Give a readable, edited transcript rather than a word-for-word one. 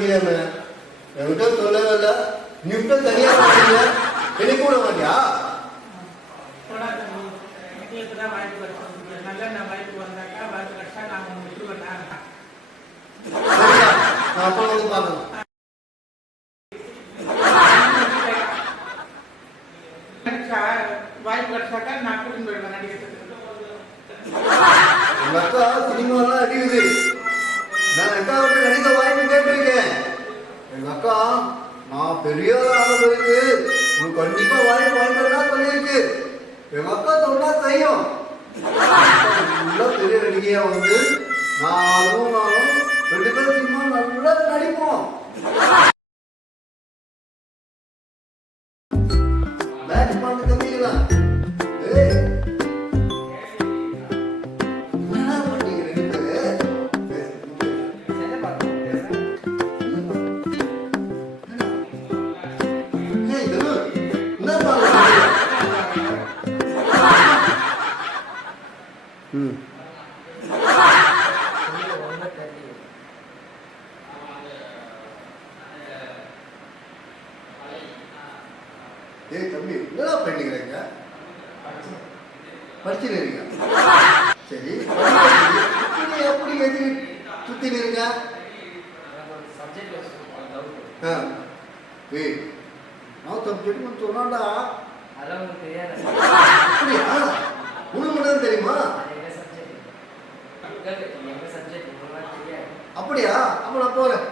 படிக்கிறேன் என்கிட்ட சொல்லவே இல்லை. நீ விட்ட தனியா படிக்கிறீங்க, எனக்கு கூட மாட்டியா? நான் அப்போ வந்து பார்க்கலாம். வாய்ப்பு கிடைச்சாக்கா நான் கூட்டிட்டு போயிடுவேன் நடிக்கிறதுக்கு. எங்க அக்கா சினிமாலாம் அடிக்குது. நான் அக்காவுக்கு நடிக்க வாய்ப்பு கேட்டிருக்கேன். எங்க அக்கா நான் பெரிய ஆள போயிருக்கு, உனக்கு கண்டிப்பா வாய்ப்பு வாங்கிக்கிறதா சொல்லியிருக்கு. எங்க அக்கா சொன்னா செய்யும். பெரிய நடிகையா வந்து நானும் ரெண்டு பேரும் சினிமா நல்லா நடிப்போம். பேக் பண்ண கம்மிதான். ஏய் தம்பி, என்னடா பண்ணிக்கிறீங்க? படிச்சுருங்க. சரி, எப்படி எது சுத்திக்கிறீங்க? ஏய் நான் சப்ஜெக்ட் கொஞ்சம் சொன்னாண்டா. அப்படியா? உனக்கு மட்டும் தெரியுமா? அப்படியா? அப்ப நான் போறேன்.